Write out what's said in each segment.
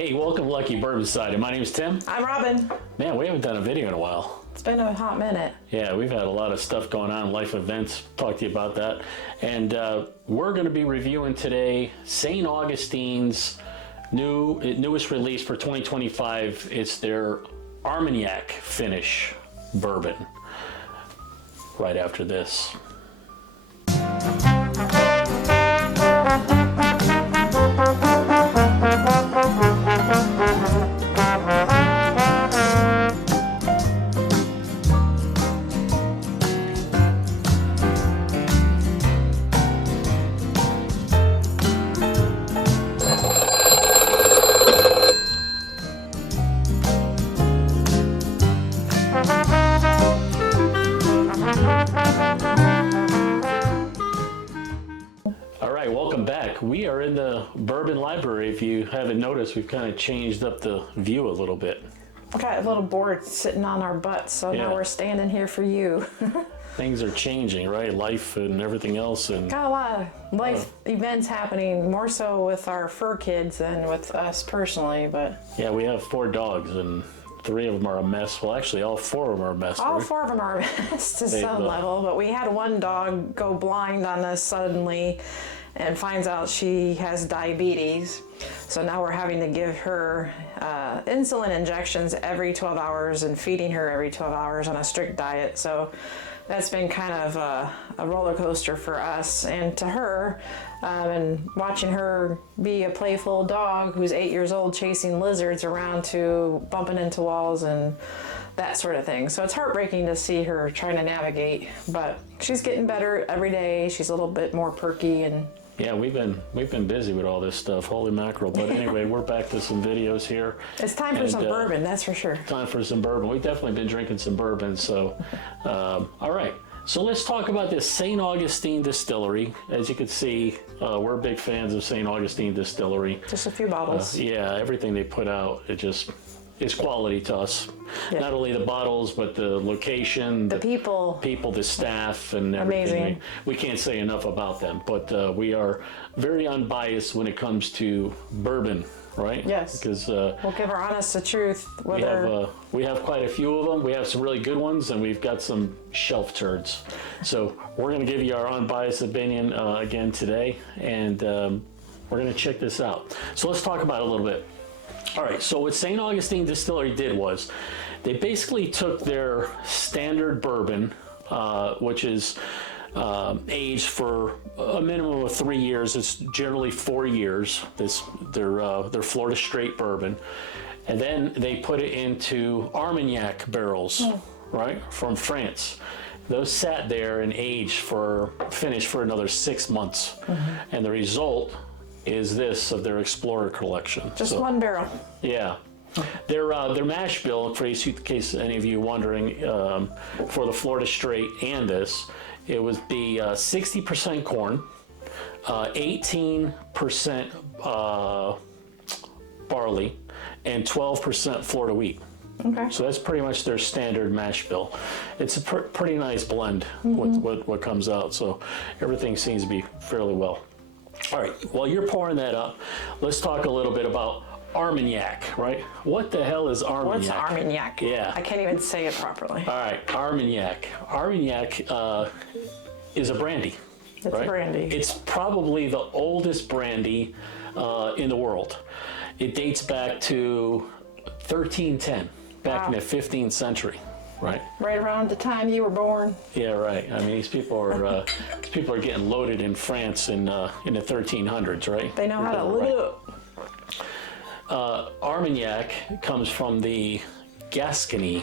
Hey, welcome to Lucky Bourbon Society. My name's Tim. I'm Robin. Man, we haven't done a video in a while. It's been a hot minute. Yeah, we've had a lot of stuff going on, life events, talk to you about that. And we're going to be reviewing today St. Augustine's newest release for 2025. It's their Armagnac finish bourbon. Right after this. We are in the bourbon library. If you haven't noticed, we've kind of changed up the view a little bit. We got a little board sitting on our butts, so now we're standing here for you. Things are changing, right? Life and everything else. And got a lot of life events happening, more so with our fur kids than with us personally, but... Yeah, we have 4 dogs, and 3 of them are a mess. Well, actually, all 4 of them are a mess. All 4 of them are a mess to some level, but we had one dog go blind on us suddenly and finds out she has diabetes. So now we're having to give her insulin injections every 12 hours and feeding her every 12 hours on a strict diet. So that's been kind of a roller coaster for us and to her. And watching her be a playful dog who's 8 years old chasing lizards around to bumping into walls and that sort of thing. So it's heartbreaking to see her trying to navigate, but she's getting better every day. She's a little bit more perky and... Yeah, we've been busy with all this stuff. Holy mackerel. But anyway, we're back to some videos here. It's time for some bourbon, that's for sure. Time for some bourbon. We've definitely been drinking some bourbon. So, all right. So let's talk about this St. Augustine Distillery. As you can see, we're big fans of St. Augustine Distillery. Just a few bottles. Yeah, everything they put out, it's quality to us. Yeah. Not only the bottles, but the location, the people, the staff, and everything. Amazing. We can't say enough about them, but we are very unbiased when it comes to bourbon, right? Yes. Because we'll give our honest the truth. We have quite a few of them. We have some really good ones, and we've got some shelf turds. So we're going to give you our unbiased opinion again today, and we're going to check this out. So let's talk about it a little bit. All right, so what St. Augustine Distillery did was they basically took their standard bourbon, which is aged for a minimum of 3 years. It's generally 4 years. Their Florida straight bourbon, and then they put it into Armagnac barrels, right, from France. Those sat there and finished for another 6 months, and the result is this of their Explorer collection. Just one barrel. Yeah. Their mash bill, in case any of you wondering, for the Florida Straight and this, it would be 60% corn, 18% barley, and 12% Florida wheat. Okay. So that's pretty much their standard mash bill. It's a pretty nice blend with what comes out. So everything seems to be fairly well. All right, while you're pouring that up, let's talk a little bit about Armagnac, right? What the hell is Armagnac? What's Armagnac? Yeah. I can't even say it properly. All right, Armagnac. Armagnac is a brandy. It's a brandy. It's probably the oldest brandy in the world. It dates back to 1310, back in the 15th century. Right. Right around the time you were born. Yeah, right. I mean, these people are getting loaded in France in the 1300s, right? They know how to load up. Armagnac comes from the Gascony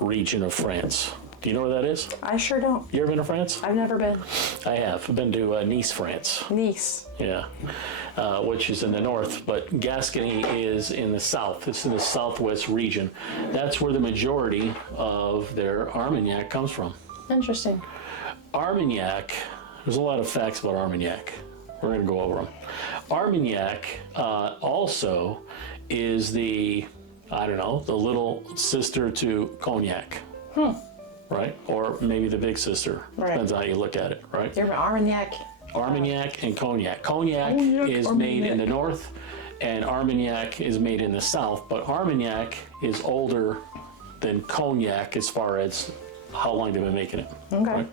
region of France. Do you know where that is? I sure don't. You ever been to France? I've never been. I have. I've been to Nice, France. Nice. Yeah, which is in the north, but Gascony is in the south. It's in the southwest region. That's where the majority of their Armagnac comes from. Interesting. Armagnac, there's a lot of facts about Armagnac. We're going to go over them. Armagnac also is the little sister to cognac. Right? Or maybe the big sister. Right. Depends on how you look at it, right? You're Armagnac. Armagnac and cognac. Cognac is made in the north, and Armagnac is made in the South, but Armagnac is older than cognac as far as how long they've been making it. Okay. Right?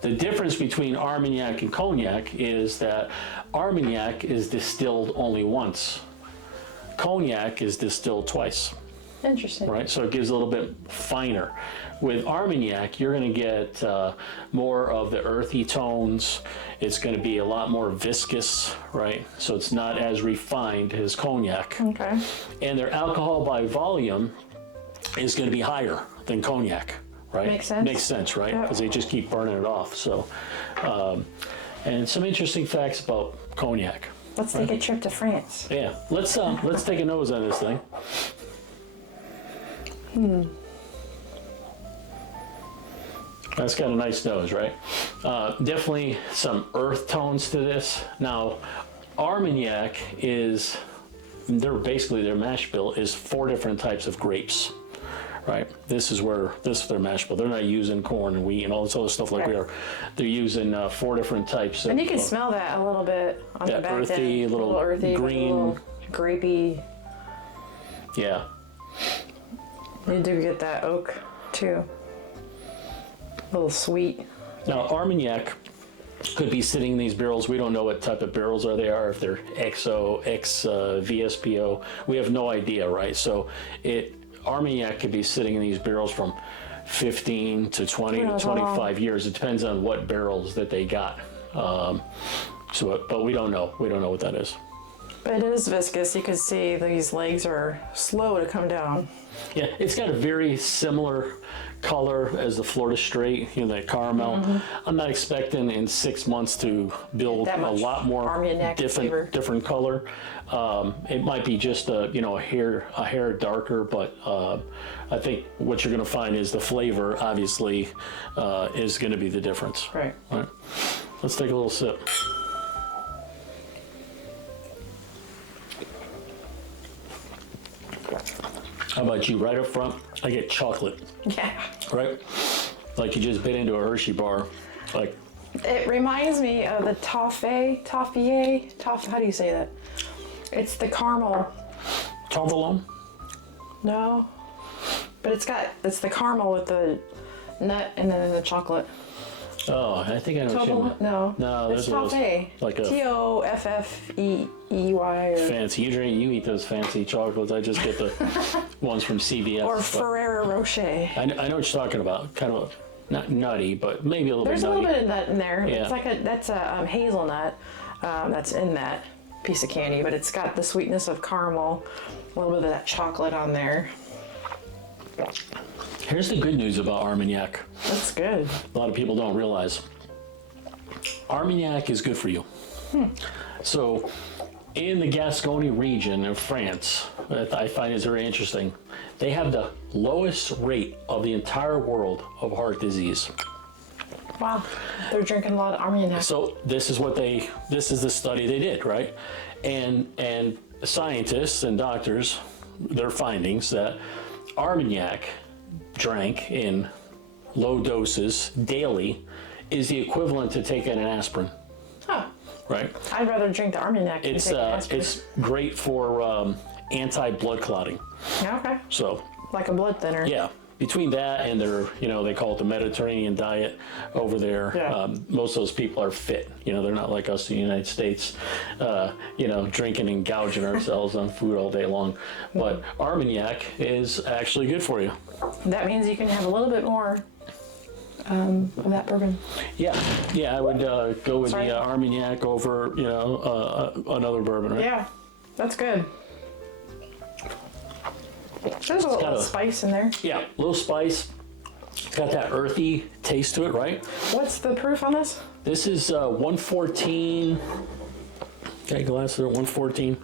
The difference between Armagnac and cognac is that Armagnac is distilled only once. Cognac is distilled twice. Interesting. Right, so it gives a little bit finer. With Armagnac, you're going to get more of the earthy tones. It's going to be a lot more viscous, right? So it's not as refined as cognac. Okay. And their alcohol by volume is going to be higher than cognac, right? Makes sense. Makes sense, right? Because they just keep burning it off. So, and some interesting facts about cognac. Let's take a trip to France. Yeah, let's take a nose on this thing. That's got a nice nose, right? Definitely some earth tones to this. Now, Armagnac is, their mash bill is 4 different types of grapes, right? This is their mash bill. They're not using corn and wheat and all this other stuff like we are. They're using 4 different types. And you can smell that a little bit on the back earthy, end. little earthy, green, a little grapey. Yeah. You do get that oak too. A little sweet. Now, Armagnac could be sitting in these barrels. We don't know what type of barrels they are, if they're XO, VSPO. We have no idea, right? So Armagnac could be sitting in these barrels from 15 to 20 to 25 years. It depends on what barrels that they got. But we don't know. We don't know what that is. But it is viscous. You can see these legs are slow to come down. Yeah, it's got a very similar color as the Florida Straight, that caramel. Mm-hmm. I'm not expecting in 6 months to build a lot more different color. It might be just a hair darker, but I think what you're going to find is the flavor obviously is going to be the difference. Right. All right. Let's take a little sip. How about you? Right up front, I get chocolate. Yeah. Right? Like you just bit into a Hershey bar. Like. It reminds me of the Toffifay. How do you say that? It's the caramel. Provolone? No. But it's the caramel with the nut and then the chocolate. Oh, I think I know what you mean. No, there's Toffifay. Like a Toffeey. Fancy. You eat those fancy chocolates. I just get the ones from CVS. Or Ferrero Rocher. I know what you're talking about. Kind of not nutty, but maybe a little bit nutty. There's a little bit of nut in there. Yeah. That's a hazelnut that's in that piece of candy, but it's got the sweetness of caramel, a little bit of that chocolate on there. Here's the good news about Armagnac. That's good. A lot of people don't realize. Armagnac is good for you. So, in the Gascony region of France, that I find is very interesting, they have the lowest rate of the entire world of heart disease. Wow, they're drinking a lot of Armagnac. So this is the study they did, right? And scientists and doctors, their findings that Armagnac drank in low doses daily is the equivalent to taking an aspirin. Huh. Right? I'd rather drink the Armagnac than take an aspirin. It's great for anti-blood clotting. Okay. So. Like a blood thinner. Yeah. Between that and their, they call it the Mediterranean diet over there. Yeah. Most of those people are fit. They're not like us in the United States, drinking and gouging ourselves on food all day long. But Armagnac is actually good for you. That means you can have a little bit more of that bourbon. Yeah, I would go with the Armagnac over, another bourbon, right? Yeah, that's good. There's a little spice in there. Yeah, a little spice. It's got that earthy taste to it, right? What's the proof on this? This is 114. Okay, glasses are 114.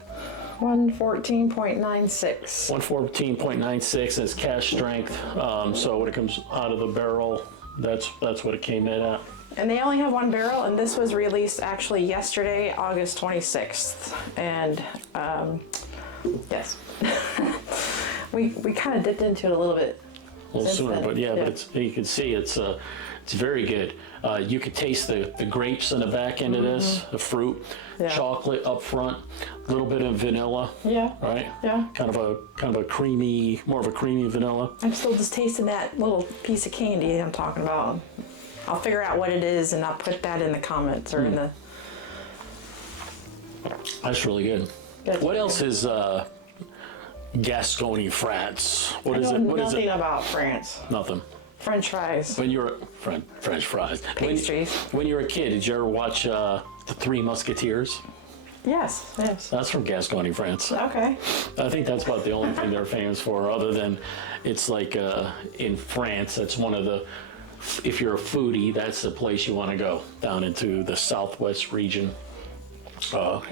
114.96. 114.96 is cask strength. So when it comes out of the barrel, that's what it came in at. And they only have one barrel, and this was released actually yesterday, August 26th. And yes. We kind of dipped into it a little bit a little Since sooner, then, but yeah, yeah. but you can see it's very good. You could taste the grapes in the back end of this, the fruit, Yeah. chocolate up front, a little bit of vanilla, Yeah. right? Yeah. Kind of a creamy, more of a creamy vanilla. I'm still just tasting that little piece of candy I'm talking about. I'll figure out what it is and I'll put that in the comments or in the. That's really good. Good. What else is Gascony, France? What I is know it? What is nothing it? about France. Nothing. French fries. When you were French fries. Pastries. When you were a kid, did you ever watch The Three Musketeers? Yes. Yes. That's from Gascony, France. Okay. I think that's about the only thing they're famous for, other than it's like in France, that's one of the, if you're a foodie, that's the place you want to go, down into the southwest region.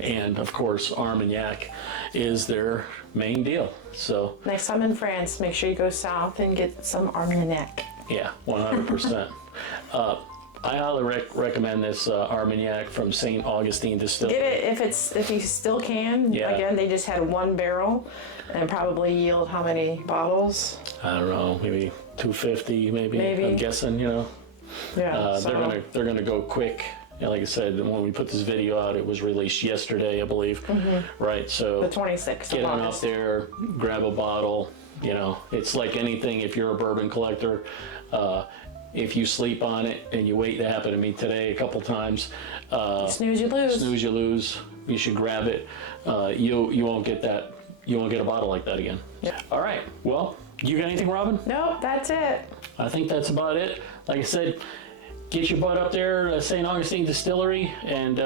And of course, Armagnac is their main deal. So, Next time in France, make sure you go south and get some Armagnac. yeah, 100%. I highly recommend this Armagnac from St. Augustine Distillery. Get it if you still can. Yeah. Again, they just had one barrel and probably yield how many bottles? I don't know, maybe 250, maybe. Maybe. I'm guessing, you know. Yeah. They're gonna go quick. Yeah, like I said, when we put this video out, it was released yesterday, I believe. Right, so the 26th get of on up August. there, grab a bottle. You know, it's like anything. If you're a bourbon collector, if you sleep on it, and you wait, that happened to me today a couple times. Snooze, you lose. Snooze, you lose. You should grab it. You won't get that. You won't get a bottle like that again. Yeah. All right. Well, you got anything, Robin? Nope, that's it. I think that's about it. Like I said, get your butt up there, St. Augustine Distillery, and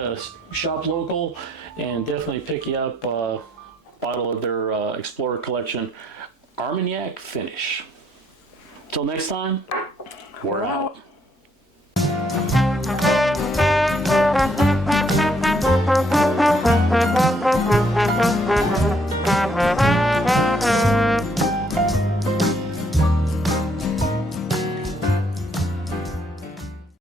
shop local, and definitely pick you up a bottle of their Explorer Collection Armagnac Finish. Till next time, we're out.